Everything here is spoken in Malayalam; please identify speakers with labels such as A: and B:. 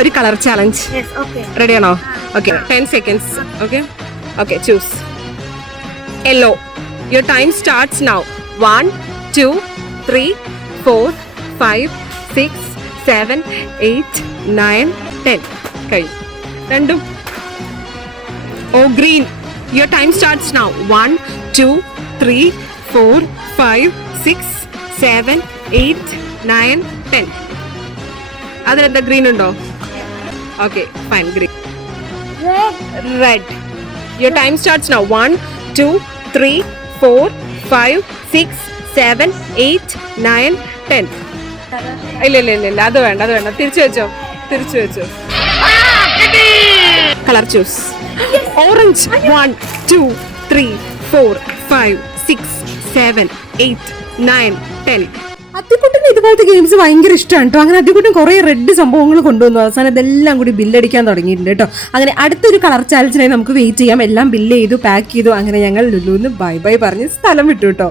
A: ഒരു കളർ ചാലഞ്ച്
B: റെഡി ആണോ?
A: റെഡിയാണോ okay ten seconds okay okay choose yellow your time starts now one two three four five six seven eight nine ten കഴിഞ്ഞു രണ്ടും. ഓ green your time starts now one two three four five six seven eight nine ten അതിലെന്താ ഗ്രീൻ ഉണ്ടോ? Okay fine green red. Your time starts now. One, two, three, four, five, six, seven, eight, nine, ten. ഇല്ല ഇല്ല ഇല്ല ഇല്ല. അത് വേണ്ട അത് വേണ്ട. തിരിച്ചു വെച്ചോ. തിരിച്ചു വെച്ചോ. Colour choose orange one two three four five six seven eight nine ten
C: അത്തിക്കുട്ടിന് ഇതുപോലത്തെ ഗെയിംസ് ഭയങ്കര ഇഷ്ടമാണ് കേട്ടോ അങ്ങനെ അത്തിക്കുട്ടൻ കുറേ റെഡ് സംഭവങ്ങൾ കൊണ്ടുവന്നു. അവസാനം ഇതെല്ലാം കൂടി ബില്ലടിക്കാൻ തുടങ്ങിയിട്ടുണ്ട് കേട്ടോ അങ്ങനെ അടുത്തൊരു കളർ ചാലഞ്ചിനായി നമുക്ക് വെയിറ്റ് ചെയ്യാം. എല്ലാം ബില്ല് ചെയ്തു പാക്ക് ചെയ്തു. അങ്ങനെ ഞങ്ങൾ ലുലുന്ന് ബൈ ബൈ പറഞ്ഞ് സ്ഥലം വിട്ടു കേട്ടോ